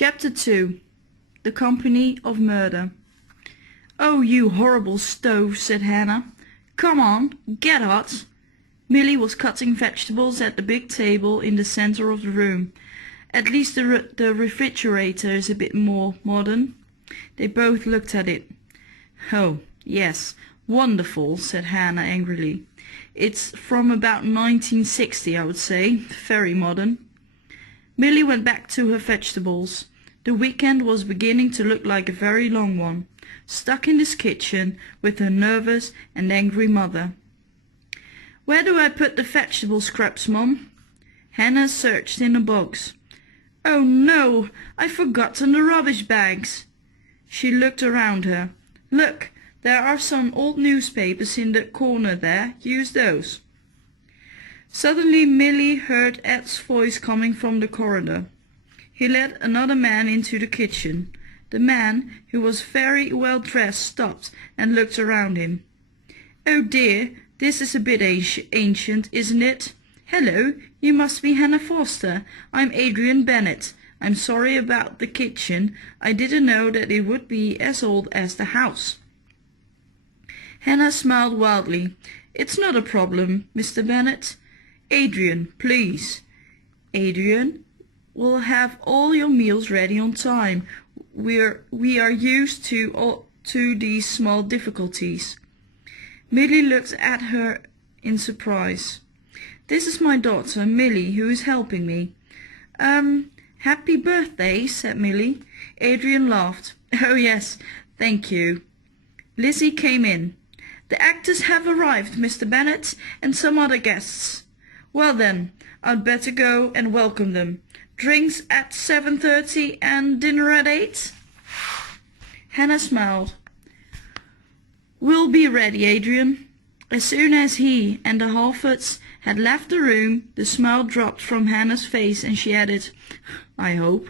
Chapter 2. The Company of Murder. "Oh, you horrible stove," said Hannah. "Come on, get hot." Millie was cutting vegetables at the big table in the center of the room. "At least the refrigerator is a bit more modern." They both looked at it. "Oh, yes, wonderful," said Hannah angrily. "It's from about 1960, I would say. Very modern." Millie went back to her vegetables. The weekend was beginning to look like a very long one, stuck in this kitchen with her nervous and angry mother. "Where do I put the vegetable scraps, Mom?" Hannah searched in the box. "Oh no, I've forgotten the rubbish bags." She looked around her. "Look, there are some old newspapers in the corner there. Use those." Suddenly Millie heard Ed's voice coming from the corridor. He led another man into the kitchen. The man, who was very well dressed, stopped and looked around him. "Oh dear, this is a bit ancient, isn't it? Hello, you must be Hannah Foster. I'm Adrian Bennett. I'm sorry about the kitchen. I didn't know that it would be as old as the house." Hannah smiled wildly. "It's not a problem, Mr. Bennett. Adrian, please." "Adrian, we'll have all your meals ready on time. We are used to these small difficulties." Millie looked at her in surprise. "This is my daughter, Millie, who is helping me." Happy birthday," said Millie. Adrian laughed. "Oh yes, thank you." Lizzie came in. "The actors have arrived, Mr. Bennett, and some other guests." "Well then, I'd better go and welcome them. Drinks at 7:30 and dinner at 8? Hannah smiled. "We'll be ready, Adrian." As soon as he and the Halfords had left the room, the smile dropped from Hannah's face and she added, "I hope."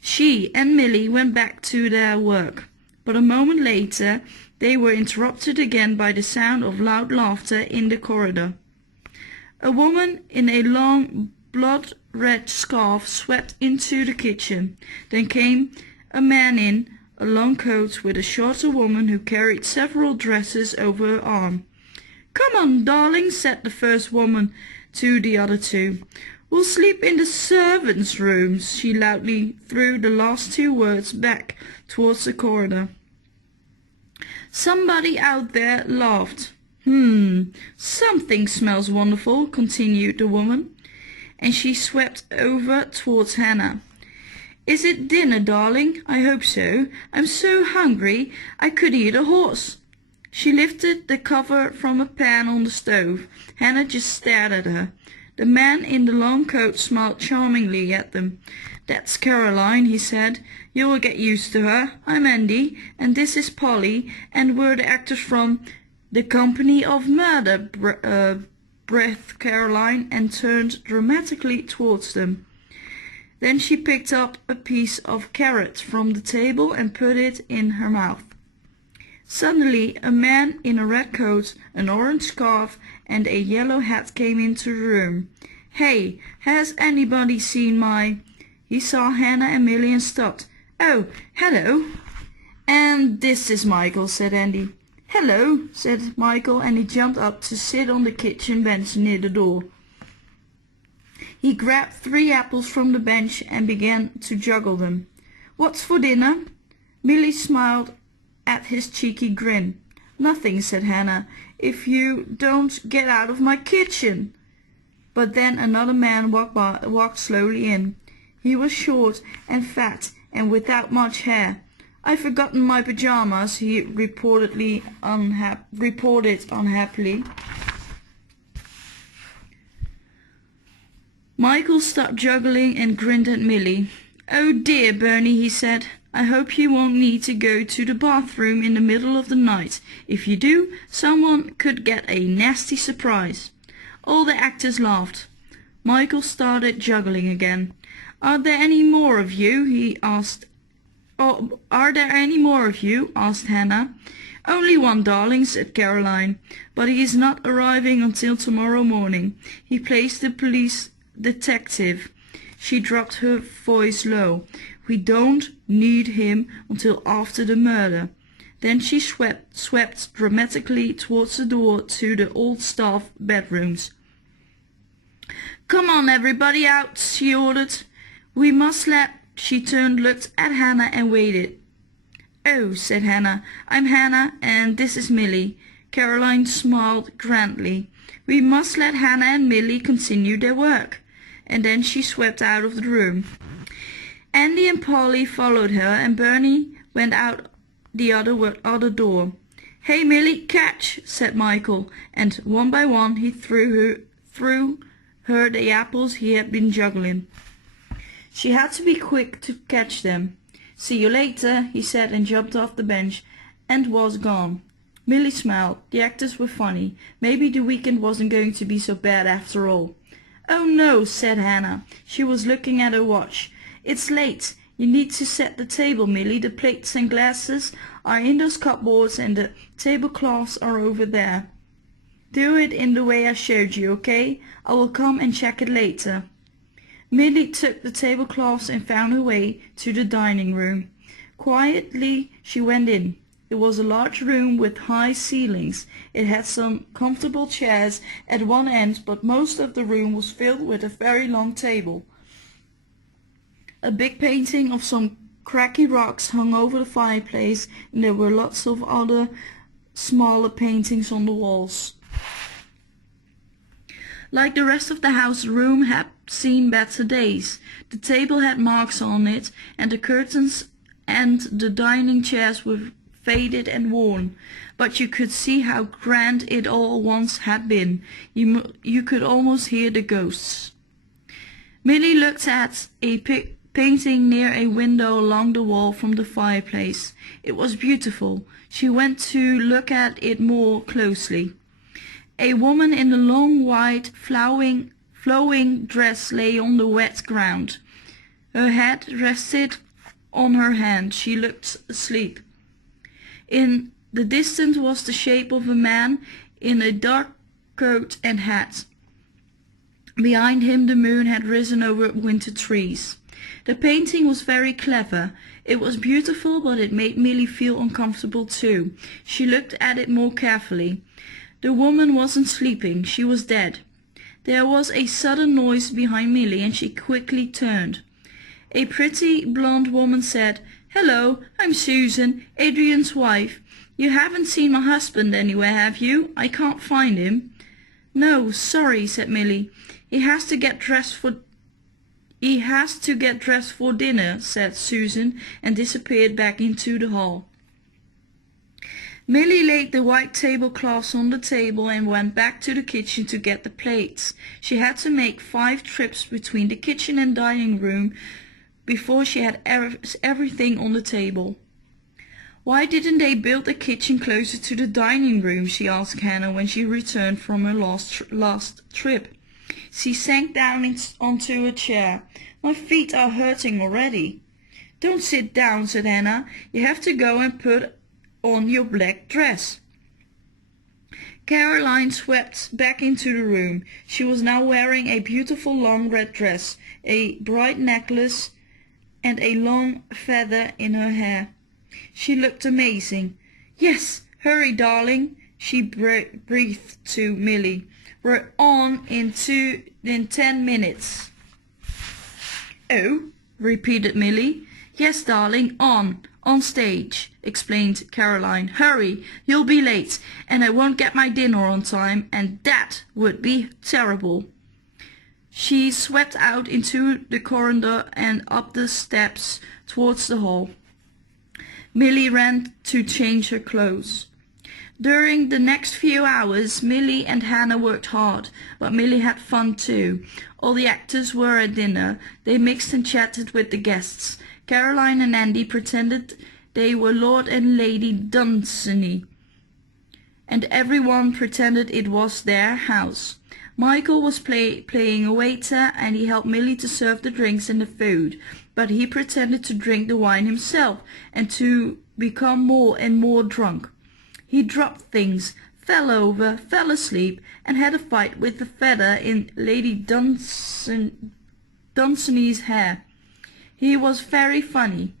She and Millie went back to their work, but a moment later they were interrupted again by the sound of loud laughter in the corridor. A woman in a long blood-red scarf swept into the kitchen. Then came a man in a long coat with a shorter woman who carried several dresses over her arm. "Come on, darling," said the first woman to the other two. "We'll sleep in the servants' rooms." She loudly threw the last two words back towards the corridor. Somebody out there laughed. Something smells wonderful," continued the woman, and she swept over towards Hannah. "Is it dinner, darling? I hope so. I'm so hungry I could eat a horse." She lifted the cover from a pan on the stove. Hannah just stared at her. The man in the long coat smiled charmingly at them. "That's Caroline," he said. "You will get used to her. I'm Andy, and this is Polly, and we're the actors from The Company of Murder," breathed Caroline and turned dramatically towards them. Then she picked up a piece of carrot from the table and put it in her mouth. Suddenly a man in a red coat, an orange scarf and a yellow hat came into the room. "Hey, has anybody seen my—" He saw Hannah and Millie and stopped. "Oh, hello." "And this is Michael," said Andy. "Hello," said Michael, and he jumped up to sit on the kitchen bench near the door. He grabbed 3 apples from the bench and began to juggle them. "What's for dinner?" Millie smiled at his cheeky grin. "Nothing," said Hannah, "if you don't get out of my kitchen." But then another man walked slowly in. He was short and fat and without much hair. "I've forgotten my pajamas," he reported unhappily. Michael stopped juggling and grinned at Millie. "Oh dear, Bernie," he said. "I hope you won't need to go to the bathroom in the middle of the night. If you do, someone could get a nasty surprise." All the actors laughed. Michael started juggling again. "Are there any more of you?" he asked. "Are there any more of you?" asked Hannah. "Only one, darling," said Caroline, "but he is not arriving until tomorrow morning. He plays the police detective." She dropped her voice low. "We don't need him until after the murder." Then she swept dramatically towards the door to the old staff bedrooms. "Come on, everybody out," she ordered. "We must let—" She turned, looked at Hannah and waited. "Oh," said Hannah. "I'm Hannah and this is Millie." Caroline smiled grandly. "We must let Hannah and Millie continue their work." And then she swept out of the room. Andy and Polly followed her, and Bernie went out the other door. "Hey, Millie, catch," said Michael, and one by one he threw her the apples he had been juggling. She had to be quick to catch them. "See you later," he said, and jumped off the bench and was gone. Millie smiled. The actors were funny. Maybe the weekend wasn't going to be so bad after all. "Oh no," said Hannah. She was looking at her watch. "It's late. You need to set the table, Millie. The plates and glasses are in those cupboards and the tablecloths are over there. Do it in the way I showed you, okay? I will come and check it later." Millie took the tablecloths and found her way to the dining room. Quietly she went in. It was a large room with high ceilings. It had some comfortable chairs at one end, but most of the room was filled with a very long table. A big painting of some cracky rocks hung over the fireplace, and there were lots of other smaller paintings on the walls. Like the rest of the house, the room had seen better days. The table had marks on it, and the curtains and the dining chairs were faded and worn, but you could see how grand it all once had been. You could almost hear the ghosts. Millie looked at a painting near a window along the wall from the fireplace. It was beautiful. She went to look at it more closely. A woman in a long white flowing dress lay on the wet ground. Her head rested on her hand. She looked asleep. In the distance was the shape of a man in a dark coat and hat. Behind him the moon had risen over winter trees. The painting was very clever. It was beautiful, but it made Millie feel uncomfortable too. She looked at it more carefully. The woman wasn't sleeping. She was dead. There was a sudden noise behind Millie, and she quickly turned. A pretty blonde woman said, "Hello, I'm Susan, Adrian's wife. You haven't seen my husband anywhere, have you? I can't find him." "No, sorry," said Millie. He has to get dressed for dinner," said Susan, and disappeared back into the hall. Millie laid the white tablecloths on the table and went back to the kitchen to get the plates. She had to make 5 trips between the kitchen and dining room before she had everything on the table. "Why didn't they build a kitchen closer to the dining room?" she asked Hannah when she returned from her last trip. She sank down onto a chair. "My feet are hurting already." "Don't sit down," said Hannah. "You have to go and put on your black dress." Caroline swept back into the room. She was now wearing a beautiful long red dress, a bright necklace, and a long feather in her hair. She looked amazing. "Yes, hurry, darling," she breathed to Millie. "We're on in 10 minutes. "Oh," repeated Millie. "Yes, darling, on stage," explained Caroline. "Hurry, you'll be late, and I won't get my dinner on time, and that would be terrible." She swept out into the corridor and up the steps towards the hall. Millie ran to change her clothes. During the next few hours, Millie and Hannah worked hard, but Millie had fun too. All the actors were at dinner. They mixed and chatted with the guests. Caroline and Andy pretended they were Lord and Lady Dunsany, and everyone pretended it was their house. Michael was playing a waiter, and he helped Millie to serve the drinks and the food, but he pretended to drink the wine himself and to become more and more drunk. He dropped things, fell over, fell asleep, and had a fight with the feather in Lady Dunsany's hair. He was very funny.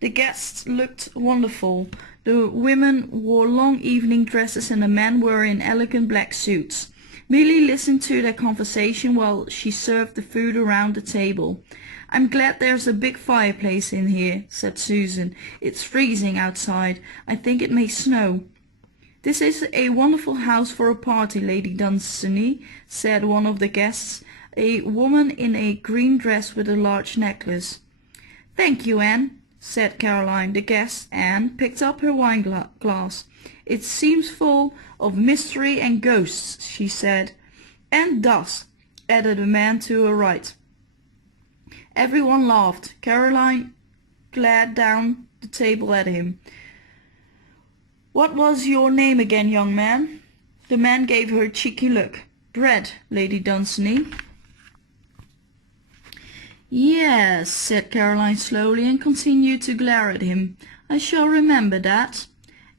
The guests looked wonderful. The women wore long evening dresses and the men were in elegant black suits. Milly listened to their conversation while she served the food around the table. "I'm glad there's a big fireplace in here," said Susan. "It's freezing outside. I think it may snow." "This is a wonderful house for a party, Lady Dunsany," said one of the guests, a woman in a green dress with a large necklace. "Thank you, Anne," said Caroline. The guest, Anne, picked up her wine glass. "It seems full of mystery and ghosts," she said. "And dust," added a man to her right. Everyone laughed. Caroline glared down the table at him. "What was your name again, young man?" The man gave her a cheeky look. "Bread, Lady Dunsany." "Yes," said Caroline slowly, and continued to glare at him. "I shall remember that."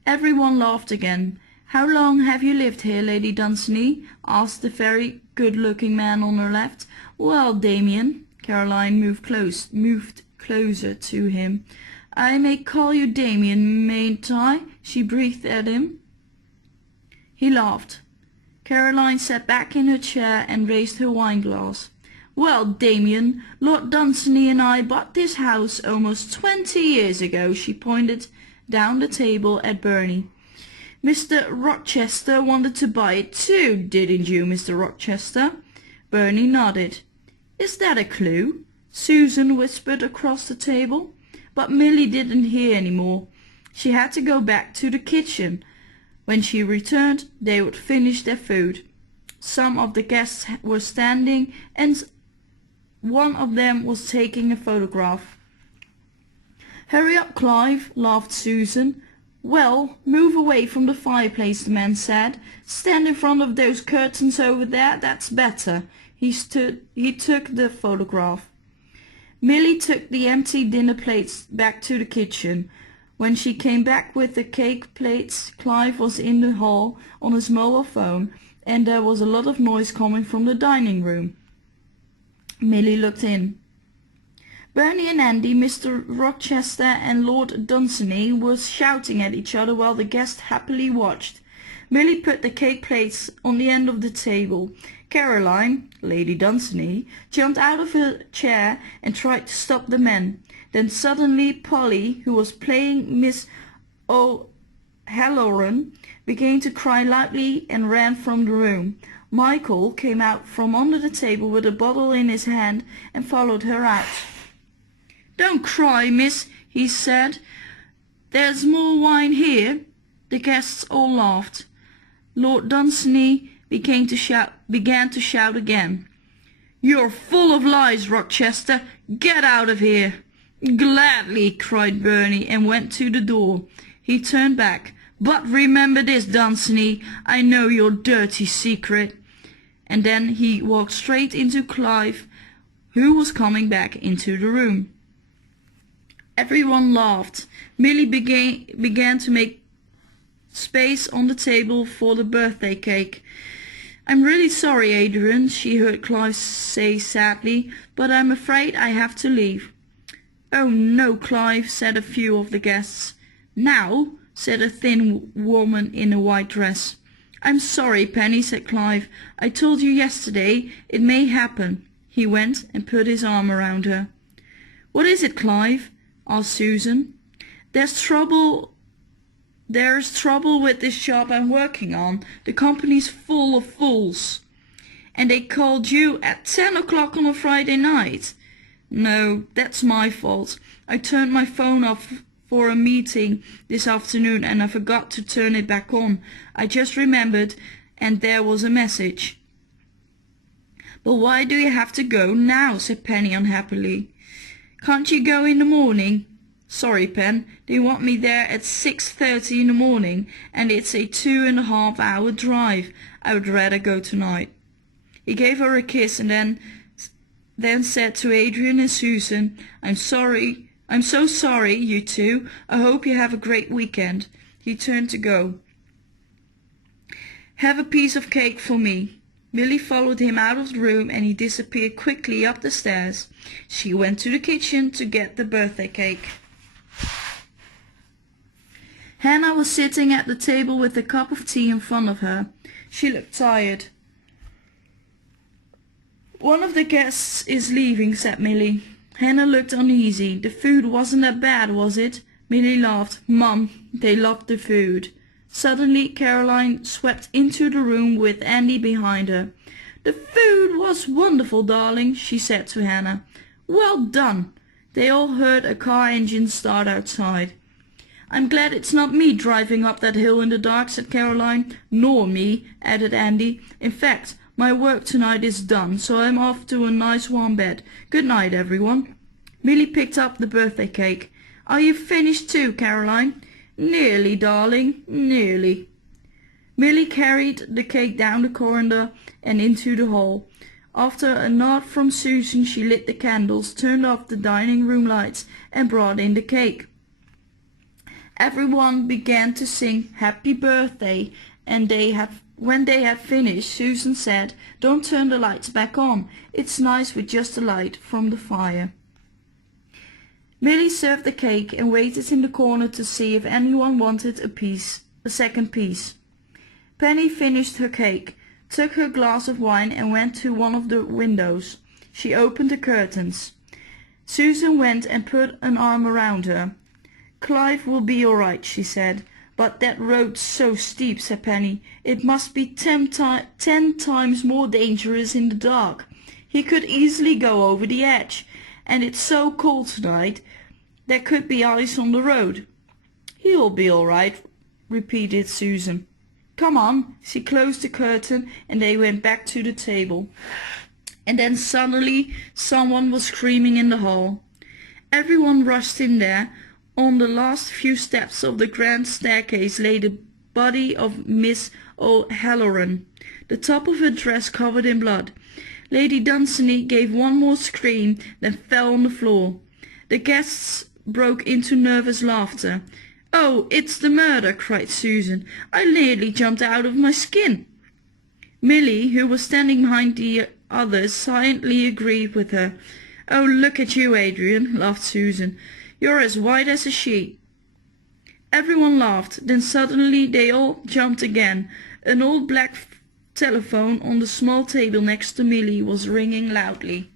Everyone laughed again. "How long have you lived here, Lady Dunsany?" asked the very good-looking man on her left. "Well, Damien," Caroline moved closer to him. "I may call you Damien, mayn't I?" she breathed at him. He laughed. Caroline sat back in her chair and raised her wine glass. "Well, Damien, Lord Dunsany and I bought this house almost 20 years ago." She pointed down the table at Bernie. "Mr. Rochester wanted to buy it too, didn't you, Mr. Rochester?" Bernie nodded. "Is that a clue?" Susan whispered across the table. But Milly didn't hear any more. She had to go back to the kitchen. When she returned, they would finish their food. Some of the guests were standing, and one of them was taking a photograph. "Hurry up, Clive," laughed Susan. "Well, move away from the fireplace," the man said. "Stand in front of those curtains over there, that's better." He took the photograph. Milly took the empty dinner plates back to the kitchen. When she came back with the cake plates, Clive was in the hall on his mobile phone, and there was a lot of noise coming from the dining room. Milly looked in. Bernie and Andy, Mr. Rochester and Lord Dunsany were shouting at each other while the guests happily watched. Milly put the cake plates on the end of the table. Caroline, Lady Dunsany, jumped out of her chair and tried to stop the men. Then suddenly Polly, who was playing Miss O'Halloran, began to cry loudly and ran from the room. Michael came out from under the table with a bottle in his hand and followed her out. "Don't cry, miss," he said. "There's more wine here." The guests all laughed. Lord Dunsany began to shout again. "You're full of lies, Rochester. Get out of here." "Gladly," cried Bernie, and went to the door. He turned back. "But remember this, Dunsany, I know your dirty secret." And then he walked straight into Clive, who was coming back into the room. Everyone laughed. Milly began to make space on the table for the birthday cake. "I'm really sorry, Adrian," she heard Clive say sadly, "but I'm afraid I have to leave." "Oh no, Clive," said a few of the guests. "Now," said a thin woman in a white dress. "I'm sorry, Penny," said Clive. "I told you yesterday it may happen." He went and put his arm around her. "What is it, Clive?" asked Susan. There's trouble with this job I'm working on. The company's full of fools." "And they called you at 10 o'clock on a Friday night?" "No, that's my fault. I turned my phone off for a meeting this afternoon and I forgot to turn it back on. I just remembered and there was a message." "But why do you have to go now?" said Penny unhappily. "Can't you go in the morning?" "Sorry, Pen, they want me there at 6:30 in the morning and it's a 2.5-hour drive. I would rather go tonight." He gave her a kiss and then said to Adrian and Susan, I'm so sorry, you two. I hope you have a great weekend." He turned to go. "Have a piece of cake for me." Millie followed him out of the room and he disappeared quickly up the stairs. She went to the kitchen to get the birthday cake. Hannah was sitting at the table with a cup of tea in front of her. She looked tired. "One of the guests is leaving," said Millie. Hannah looked uneasy. "The food wasn't that bad, was it?" Millie laughed. "Mum, they loved the food." Suddenly Caroline swept into the room with Andy behind her. "The food was wonderful, darling," she said to Hannah. "Well done." They all heard a car engine start outside. "I'm glad it's not me driving up that hill in the dark," said Caroline. "Nor me," added Andy. "In fact, my work tonight is done, so I'm off to a nice warm bed. Good night, everyone." Millie picked up the birthday cake. "Are you finished too, Caroline?" "Nearly, darling, nearly." Millie carried the cake down the corridor and into the hall. After a nod from Susan, she lit the candles, turned off the dining room lights, and brought in the cake. Everyone began to sing "Happy Birthday," and when they had finished, Susan said, "Don't turn the lights back on. It's nice with just the light from the fire." Millie served the cake and waited in the corner to see if anyone wanted a second piece. Penny finished her cake, took her glass of wine and went to one of the windows. She opened the curtains. Susan went and put an arm around her. "Clive will be all right," she said. "But that road's so steep," said Penny. "It must be 10 times more dangerous in the dark. He could easily go over the edge. And it's so cold tonight. There could be ice on the road." "He'll be all right," repeated Susan. "Come on." She closed the curtain and they went back to the table. And then suddenly someone was screaming in the hall. Everyone rushed in there. On the last few steps of the grand staircase lay the body of Miss O'Halloran, the top of her dress covered in blood. Lady Dunsany gave one more scream, then fell on the floor. The guests broke into nervous laughter. "Oh, it's the murder!" cried Susan. "I nearly jumped out of my skin." Millie, who was standing behind the others, silently agreed with her. "Oh, look at you, Adrian," laughed Susan. "You're as white as a sheet." Everyone laughed. Then suddenly they all jumped again. An old black telephone on the small table next to Millie was ringing loudly.